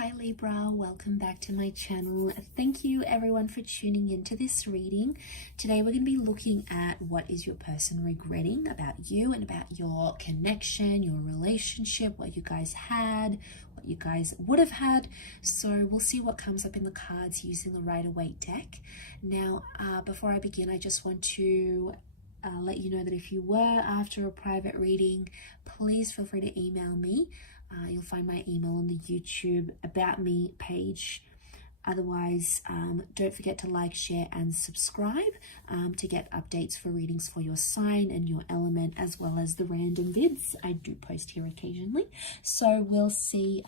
Hi Libra, welcome back to my channel. Thank you everyone for tuning into this reading. Today we're going to be looking at what is your person regretting about you and about your connection, your relationship, what you guys had, what you guys would have had. So we'll see what comes up in the cards using the Rider-Waite deck. Now, before I begin, I just want to let you know that if you were after a private reading, please feel free to email me. You'll find my email on the YouTube About Me page. Otherwise, don't forget to like, share, and subscribe to get updates for readings for your sign and your element, as well as the random vids I do post here occasionally. So we'll see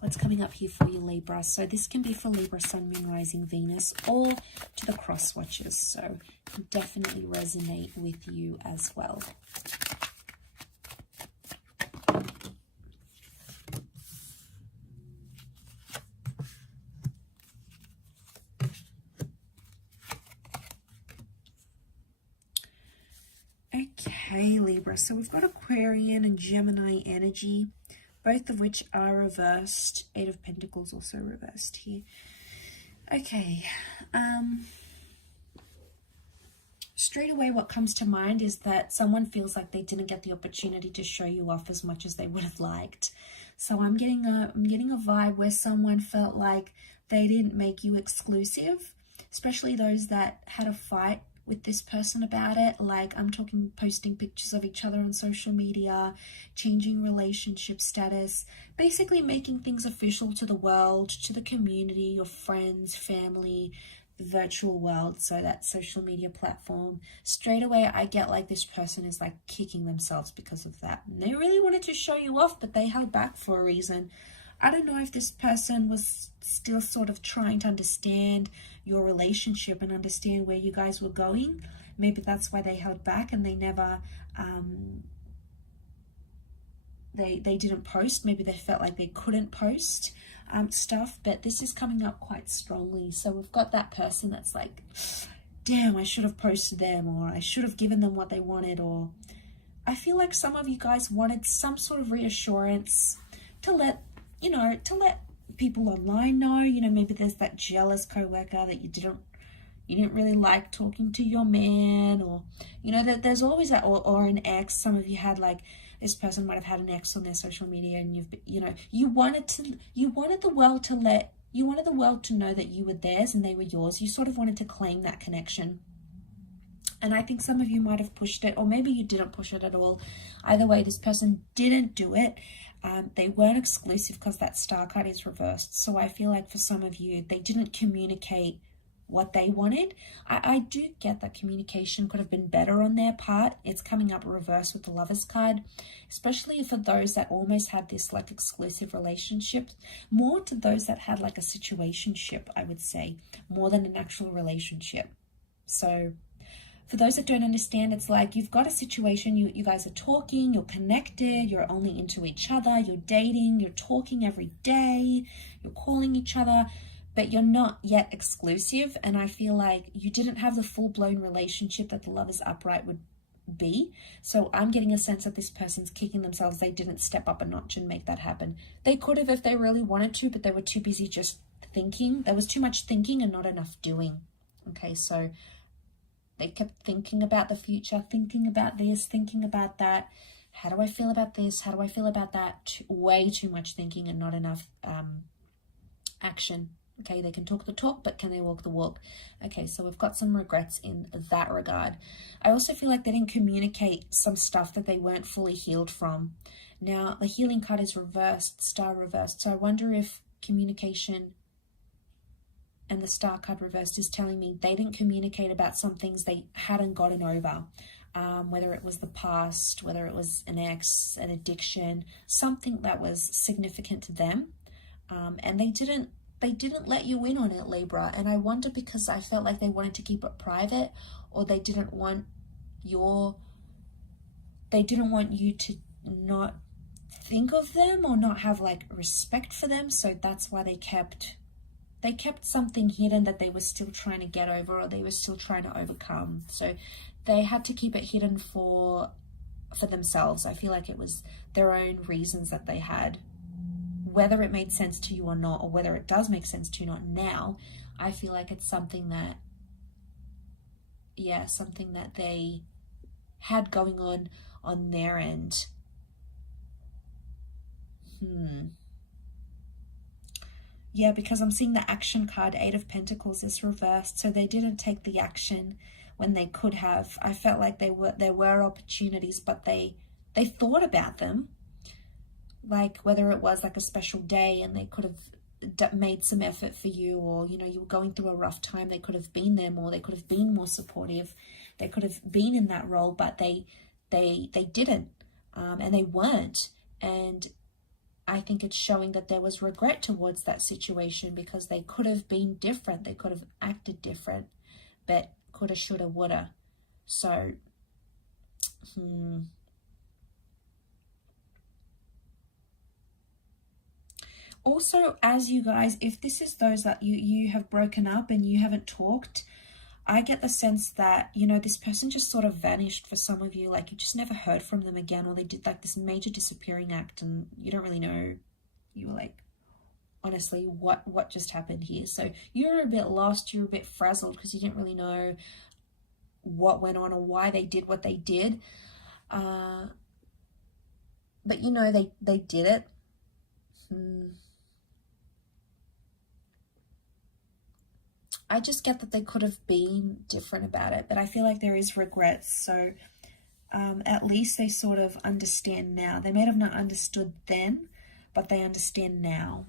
what's coming up here for you, Libra. So this can be for Libra, Sun, Moon, Rising, Venus, or to the cross watchers. So definitely resonate with you as well. Okay, Libra, so we've got Aquarian and Gemini energy, both of which are reversed. Eight of Pentacles also reversed here. Okay, straight away what comes to mind is that someone feels like they didn't get the opportunity to show you off as much as they would have liked. So I'm getting a vibe where someone felt like they didn't make you exclusive, especially those that had a fight with this person about it. Like, I'm talking posting pictures of each other on social media, changing relationship status, basically making things official to the world, to the community, your friends, family, the virtual world, so that social media platform. Straight away I get like this person is like kicking themselves because of that. And they really wanted to show you off, but they held back for a reason. I don't know if this person was still sort of trying to understand your relationship and understand where you guys were going. Maybe that's why they held back and they never, they didn't post. Maybe they felt like they couldn't post stuff, but this is coming up quite strongly. So we've got that person that's like, damn, I should have posted them, or I should have given them what they wanted, or I feel like some of you guys wanted some sort of reassurance to let people online know, maybe there's that jealous coworker that you didn't really like talking to your man, or that there's always that, or an ex. Some of you had, like, this person might have had an ex on their social media, and you wanted the world to know that you were theirs and they were yours. You sort of wanted to claim that connection. And I think some of you might have pushed it, or maybe you didn't push it at all. Either way, this person didn't do it. They weren't exclusive because that star card is reversed. So I feel like for some of you, they didn't communicate what they wanted. I do get that communication could have been better on their part. It's coming up reverse with the Lovers card, especially for those that almost had this like exclusive relationship, more to those that had like a situationship, I would say, more than an actual relationship. So for those that don't understand, it's like you've got a situation, you guys are talking, you're connected, you're only into each other, you're dating, you're talking every day, you're calling each other, but you're not yet exclusive. And I feel like you didn't have the full-blown relationship that the Lovers upright would be. So I'm getting a sense that this person's kicking themselves. They didn't step up a notch and make that happen. They could have if they really wanted to, but they were too busy just thinking. There was too much thinking and not enough doing. Okay, so they kept thinking about the future, thinking about this, thinking about that. How do I feel about this? How do I feel about that? Way too much thinking and not enough action. Okay, they can talk the talk, but can they walk the walk? Okay, so we've got some regrets in that regard. I also feel like they didn't communicate some stuff that they weren't fully healed from. Now, the healing card is reversed, star reversed. So I wonder if communication and the star card reversed is telling me they didn't communicate about some things they hadn't gotten over, whether it was the past, whether it was an ex, an addiction, something that was significant to them, and they didn't let you in on it, Libra. And I wonder because I felt like they wanted to keep it private, or they didn't want you to not think of them or not have like respect for them. So that's why they kept something hidden that they were still trying to get over, or they were still trying to overcome. So they had to keep it hidden for themselves. I feel like it was their own reasons that they had whether it made sense to you or not, or whether it does make sense to you or not now, I feel like it's something that, yeah, something that they had going on their end. Yeah, because I'm seeing the action card, 8 of Pentacles, is reversed. So they didn't take the action when they could have. I felt like there were opportunities, but they thought about them. Like whether it was like a special day and they could have made some effort for you, or, you know, you were going through a rough time, they could have been there more, they could have been more supportive, they could have been in that role, but they didn't, and they weren't. And I think it's showing that there was regret towards that situation, because they could have been different, they could have acted different, but coulda, shoulda, woulda. So also, as you guys, if this is those that you have broken up and you haven't talked, I get the sense that, you know, this person just sort of vanished for some of you. Like you just never heard from them again, or they did like this major disappearing act and you don't really know. You were like, honestly, what just happened here? So you're a bit lost, you're a bit frazzled, because you didn't really know what went on or why they did what they did. But you know, they did it. I just get that they could have been different about it, but I feel like there is regret. So at least they sort of understand now. They may have not understood then, but they understand now.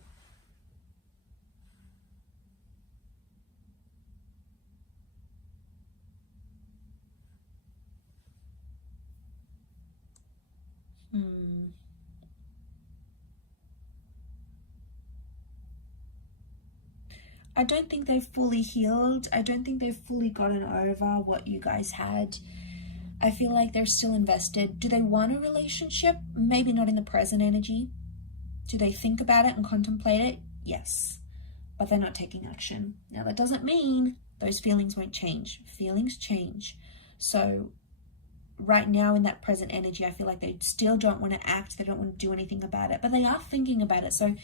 I don't think they've fully healed. I don't think they've fully gotten over what you guys had. I feel like they're still invested. Do they want a relationship? Maybe not in the present energy. Do they think about it and contemplate it? Yes. But they're not taking action. Now, that doesn't mean those feelings won't change. Feelings change. So right now in that present energy, I feel like they still don't want to act. They don't want to do anything about it. But they are thinking about it. So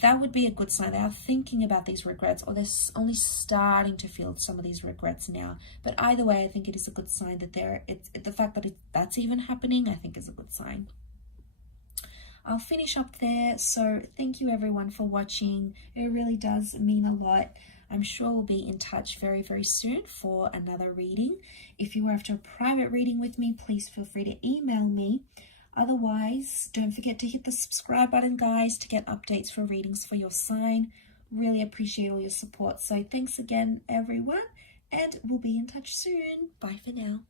that would be a good sign. They are thinking about these regrets, or they're only starting to feel some of these regrets now. But either way, I think it is a good sign that the fact that that's even happening, I think is a good sign. I'll finish up there. So thank you everyone for watching. It really does mean a lot. I'm sure we'll be in touch very, very soon for another reading. If you are after a private reading with me, please feel free to email me. Otherwise, don't forget to hit the subscribe button, guys, to get updates for readings for your sign. Really appreciate all your support. So thanks again, everyone, and we'll be in touch soon. Bye for now.